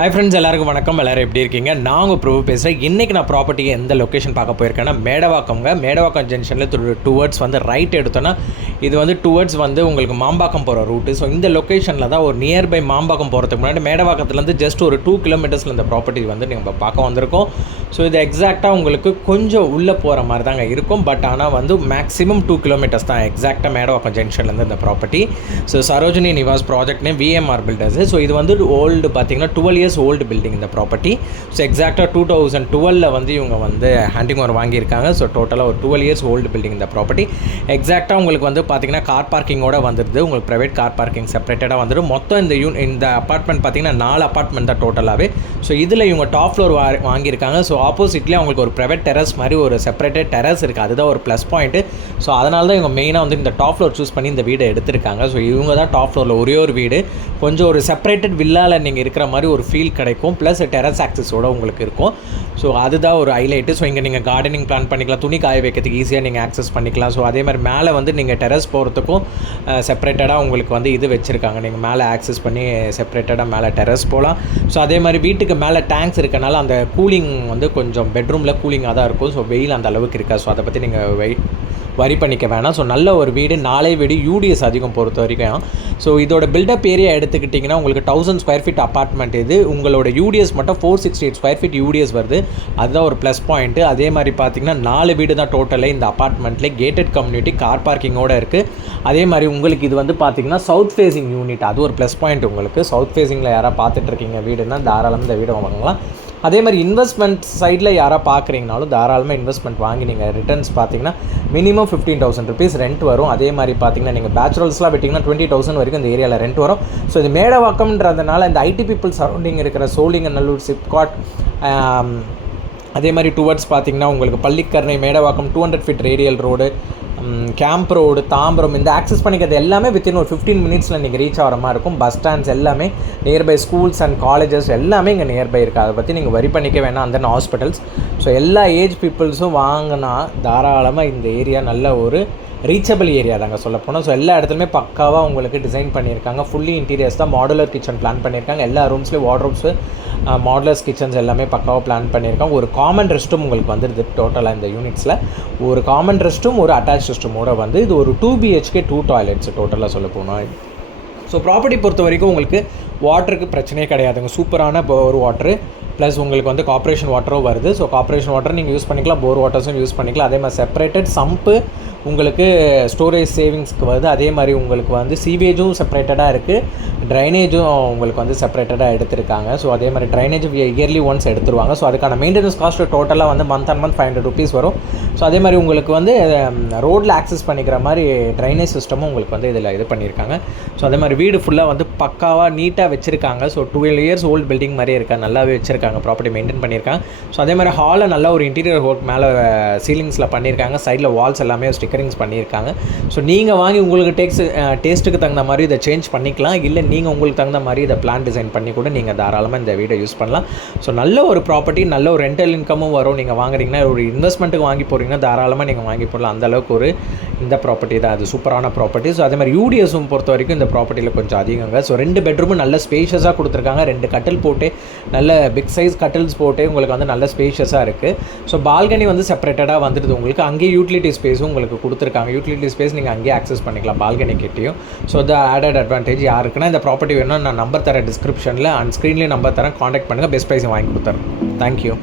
Hi friends, எல்லாருக்கும் வணக்கம். எல்லோரும் எப்படி இருக்கீங்க? நான் உங்கள் பிரபு பேசுகிறேன். இன்றைக்கி நான் ப்ராப்பர்ட்டியை எந்த லொக்கேஷன் பார்க்க போயிருக்கேன்னா மேடவாக்கம் ஜங்ஷனில் டுவர்ட்ஸ் வந்து ரைட் எடுத்தோன்னா இது வந்து டுவர்ட்ஸ் வந்து உங்களுக்கு மாம்பாக்கம் போகிற ரூட்டு. ஸோ இந்த லொக்கேஷனில் தான் ஒரு நியர்பை மாம்பாக்கம் போகிறதுக்கு முன்னாடி மேடவாக்கத்துலேருந்து ஜஸ்ட் ஒரு 2 கிலோமீட்டர்ஸில் இந்த ப்ராப்பர்ட்டி வந்து நம்ம பார்க்க வந்திருக்கோம். ஸோ இது எக்ஸாக்டாக உங்களுக்கு கொஞ்சம் உள்ளே போகிற மாதிரி தாங்க இருக்கும். பட் ஆனால் வந்து மேக்ஸிமம் 2 கிலோமீட்டர்ஸ் தான் எக்ஸாக்டாக மேடவாக்கம் ஜங்ஷன்லேருந்து இந்த property. So Sarojini Nivas project name VMR builders. So இது வந்து ஓல்டு பார்த்தீங்கன்னா 12 years ஓல்டு பில்டிங் இந்த ப்ராப்பர்ட்டி. ஸோ எக்ஸாக்டாக 2012 வந்து இவங்க வந்து ஹேண்டிங் ஓவர் வாங்கியிருக்காங்க. ஸோ டோட்டலாக ஒரு 12 years ஓல்டு பில்டிங் இந்த ப்ராப்பர்ட்டி. எக்ஸாக்டாக உங்களுக்கு வந்து பார்த்தீங்கன்னா கார் பார்க்கிங்கோட வந்துடுது. உங்களுக்கு ப்ரைவேட் கார் பார்க்கிங் செப்பரேட்டடாக வந்துடும். மொத்தம் இந்த அப்பார்ட்மெண்ட் பார்த்தீங்கன்னா 4 அப்பார்ட்மெண்ட் தான் டோட்டலாகவே. ஸோ இதில் இவங்க டாப் ஃப்ளோர் வாங்கியிருக்காங்க. ஸோ ஆப்போசிட்லேயே அவங்களுக்கு ஒரு ப்ரைவேட் டெரஸ் மாதிரி ஒரு செப்பரேட்டட் டெரஸ் இருக்குது. அதுதான் ஒரு ப்ளஸ் பாயிண்ட்டு. ஸோ அதனால தான் இவங்க மெயினாக வந்து இந்த டாப் ஃப்ளோர் சூஸ் பண்ணி இந்த வீடை எடுத்திருக்காங்க. ஸோ இவங்க தான் டாப் ஃப்ளோரில் ஒரே ஒரு வீடு, கொஞ்சம் ஒரு செப்பரேட்டட் வில்லாவில் நீங்கள் இருக்கிற மாதிரி ஒரு ஃபீல் கிடைக்கும். ப்ளஸ் டெரஸ் ஆக்சஸோடு உங்களுக்கு இருக்கும். ஸோ அதுதான் ஒரு ஹைலைட்டு. ஸோ இங்கே நீங்கள் கார்டனிங் பிளான் பண்ணிக்கலாம், துணி காய வைக்கிறதுக்கு ஈஸியாக நீங்கள் ஆக்சஸ் பண்ணிக்கலாம். ஸோ அதே மாதிரி மேலே வந்து நீங்கள் டெரஸ் போகிறதுக்கும் செப்பரேட்டடாக உங்களுக்கு வந்து இது வச்சுருக்காங்க. நீங்கள் மேலே ஆக்சஸ் பண்ணி செப்பரேட்டடாக மேலே டெரஸ் போகலாம். ஸோ அதே மாதிரி வீட்டுக்கு மேலே டேங்க்ஸ் இருக்கனால அந்த கூலிங் வந்து கொஞ்சம் பெட்ரூமில் கூலிங்காக தான் இருக்கும். ஸோ வெயில் அந்த அளவுக்கு இருக்கா. ஸோ அதை பற்றி நீங்கள் வரி பண்ணிக்க வேணாம். ஸோ நல்ல ஒரு வீடு, 4 வீடு, யூடிஎஸ் அதிகம் பொறுத்த வரைக்கும். ஸோ இதோட பில்டப் ஏரியா எடுத்துக்கிட்டிங்கன்னா உங்களுக்கு 1000 ஸ்கொயர் ஃபீட் அப்பார்ட்மெண்ட். இது உங்களோட யூடிஎஸ் மட்டும் 468 ஸ்கொயர் ஃபீட் யூடிஎஸ் வருது. அதுதான் ஒரு ப்ளஸ் பாயிண்ட்டு. அதே மாதிரி பார்த்தீங்கன்னா 4 வீடு தான் டோட்டலே இந்த அப்பார்ட்மெண்ட்லேயே. கேட்டட் கம்யூனிட்டி, கார் பார்க்கிங்கோடு இருக்குது. அதே மாதிரி உங்களுக்கு இது வந்து பார்த்தீங்கன்னா சவுத் ஃபேஸிங் யூனிட், அது ஒரு ப்ளஸ் பாயிண்ட் உங்களுக்கு. சவுத் ஃபேஸிங்கில் யாராவது பார்த்துட்ருக்கீங்க வீடுன்னா தாராளமாக இந்த வீடை வாங்கலாம். அதே மாதிரி இன்வெஸ்ட்மெண்ட் சைடில் யாராவது பார்க்குறீங்கனாலும் தாராளமாக இன்வெஸ்ட்மெண்ட் வாங்கி நீங்கள் ரிட்டர்ன்ஸ் பார்த்தீங்கன்னா மினிமம் 15,000 rupees ரெண்ட் வரும். அதே மாதிரி பார்த்தீங்கன்னா நீங்கள் பேச்சுலர்ஸ்லாம் விட்டிங்கன்னா 20,000 வரைக்கும் இந்த ஏரியாவில் ரெண்ட் வரும். ஸோ இது மேடவாக்கம்ன்றதுனால இந்த ஐடி பீப்புள் சரௌண்டிங் இருக்கிற சோழிங்கநல்லூர், சிப்காட், அதே மாதிரி டுவர்ட்ஸ் பார்த்தீங்கன்னா உங்களுக்கு Pallikaranai, Medavakkam 200 feet radial road, camp road, Tambaram, இந்த ஆக்சஸ் பண்ணிக்கிறது எல்லாமே வித்தின் ஒரு 15 minutes நீங்கள் ரீச் ஆகிற மாதிரி இருக்கும். பஸ் ஸ்டாண்ட்ஸ் எல்லாமே நியர்பை, ஸ்கூல்ஸ் அண்ட் காலேஜஸ் எல்லாமே இங்கே நியர்பை இருக்குது. அதை பற்றி நீங்கள் வரி பண்ணிக்க வேணாம். அந்த ஹாஸ்பிட்டல்ஸ். ஸோ எல்லா ஏஜ் பீப்புள்ஸும் வாங்கினா தாராளமாக இந்த ஏரியா நல்ல ஒரு ரீச்சபிள் ஏரியா தாங்க சொல்லப்போனால். ஸோ எல்லா இடத்துலையுமே பக்காவாக உங்களுக்கு டிசைன் பண்ணியிருக்காங்க. ஃபுல்லி இன்டீரியர்ஸ் தான். மாடுலர் கிச்சன் பிளான் பண்ணியிருக்காங்க. எல்லா ரூம்ஸ்லேயும் வார்ட்ரோப்ஸு, மாடுலர்ஸ் கிச்சன்ஸ் எல்லாமே பக்காவாக பிளான் பண்ணியிருக்காங்க. ஒரு காமன் ரெஸ்ட் ரூம் உங்களுக்கு வந்துடுது டோட்டலாக இந்த யூனிட்ஸில். ஒரு காமன் ரெஸ்ட் ரூம், ஒரு அட்டாச் ரெஸ்ட் ரூமோட வந்து இது ஒரு 2 BHK 2 toilets டோட்டலாக சொல்ல போனால். ஸோ ப்ராப்பர்ட்டி பொறுத்த வரைக்கும் உங்களுக்கு வாட்டருக்கு பிரச்சனையே கிடையாதுங்க. சூப்பரான போர் வாட்ரு, ப்ளஸ் உங்களுக்கு வந்து கார்ப்பரேஷன் வாட்டரும் வருது. ஸோ கார்ப்பரேஷன் வாட்டர் நீங்கள் யூஸ் பண்ணிக்கலாம், போர் வாட்டர்ஸும் யூஸ் பண்ணிக்கலாம். அதே மாதிரி செப்பரேட்டட் சம்பு உங்களுக்கு ஸ்டோரேஜ் சேவிங்ஸ்க்கு வருது. அதே மாதிரி உங்களுக்கு வந்து சீவேஜும் செப்பரேட்டடாக இருக்குது, ட்ரைனேஜும் உங்களுக்கு வந்து செப்பரேட்டடாக எடுத்திருக்காங்க. ஸோ அதே மாதிரி ட்ரைனேஜ் இயர்லி ஒன்ஸ் எடுத்துருவாங்க. ஸோ அதுக்கான மெயின்டெனன்ஸ் காஸ்ட்டு டோட்டலாக வந்து மந்த் அண்ட் மந்த் 500 rupees வரும். ஸோ அதே மாதிரி உங்களுக்கு வந்து ரோட்டில் ஆக்சஸ் பண்ணிக்கிற மாதிரி ட்ரைனேஜ் சிஸ்டமும் உங்களுக்கு வந்து இதில் இது பண்ணியிருக்காங்க. ஸோ அதே மாதிரி வீடு ஃபுல்லாக வந்து பக்காவாக நீட்டாக வச்சுருக்காங்க. ஸோ 12 years ஓல்டு பில்டிங் மாதிரியே இருக்காங்க, நல்லாவே வச்சுருக்காங்க, ப்ராப்பர்ட்டி மெயின்டைன் பண்ணியிருக்காங்க. ஸோ அதே மாதிரி ஹாலில் நல்ல ஒரு இன்டீரியர் ஒர்க் மேலே சீலிங்ஸில் பண்ணியிருக்காங்க. சைடில் வால்ஸ் எல்லாமே ஸ்டிக்கரிங்ஸ் பண்ணியிருக்காங்க. ஸோ நீங்கள் வாங்கி உங்களுக்கு டேஸ்ட்டுக்கு தகுந்த மாதிரி இதை சேஞ்ச் பண்ணிக்கலாம். இல்லை நீங்கள் உங்களுக்கு தகுந்த மாதிரி இதை பிளான் டிசைன் பண்ணி கூட நீங்கள் தாராளமாக இந்த வீடை யூஸ் பண்ணலாம். ஸோ நல்ல ஒரு ப்ராப்பர்ட்டி, நல்ல ஒரு ரெண்டல் இன்கமும் வரும். நீங்கள் வாங்குறீங்கன்னா ஒரு இன்வெஸ்ட்மெண்ட்டுக்கு வாங்கி போகிறீங்கன்னா தாராளமாக நீங்கள் வாங்கி போடலாம். அந்தளவுக்கு ஒரு இந்த ப்ராப்பர்ட்டி தான் அது சூப்பரான ப்ராப்பர்ட்டி. ஸோ அதே மாதிரி யூடிஎஸும் பொறுத்த வரைக்கும் இந்த ப்ராப்பர்ட்டியில் கொஞ்சம் அதிகங்க. ஸோ 2 பெட்ரூமும் நல்ல ஸ்பேஷியஸாக கொடுத்துருக்காங்க. 2 கட்டில் போட்டு நல்ல பிக் சைஸ் கட்டில்ஸ் போட்டு உங்களுக்கு வந்து நல்ல ஸ்பேஷியஸாக இருக்குது. ஸோ பால்கனி வந்து செப்பரேட்டடாக வந்துடுது உங்களுக்கு. அங்கேயே யூட்டிலிட்டி ஸ்பேஸும் உங்களுக்கு கொடுத்துருக்காங்க. யூட்டிலிட்டி ஸ்பேஸ் நீங்கள் அங்கேயே ஆக்சஸ் பண்ணிக்கலாம் பால்கனி கிட்டேயும். ஸோ த ஆடட் அட்வான்டேஜ் யாருக்குன்னா இந்த ப்ராப்பர்ட்டி வேணும்னா நான் நம்பர் தரேன் டிஸ்கிரிப்ஷனில், அண்ட் ஸ்க்ரீன்லேயும் நம்பர் தரேன், காண்டாக்ட் பண்ணுங்கள். பெஸ்ட் ப்ரைஸை வாங்கி கொடுத்துறேன். தேங்க்யூ.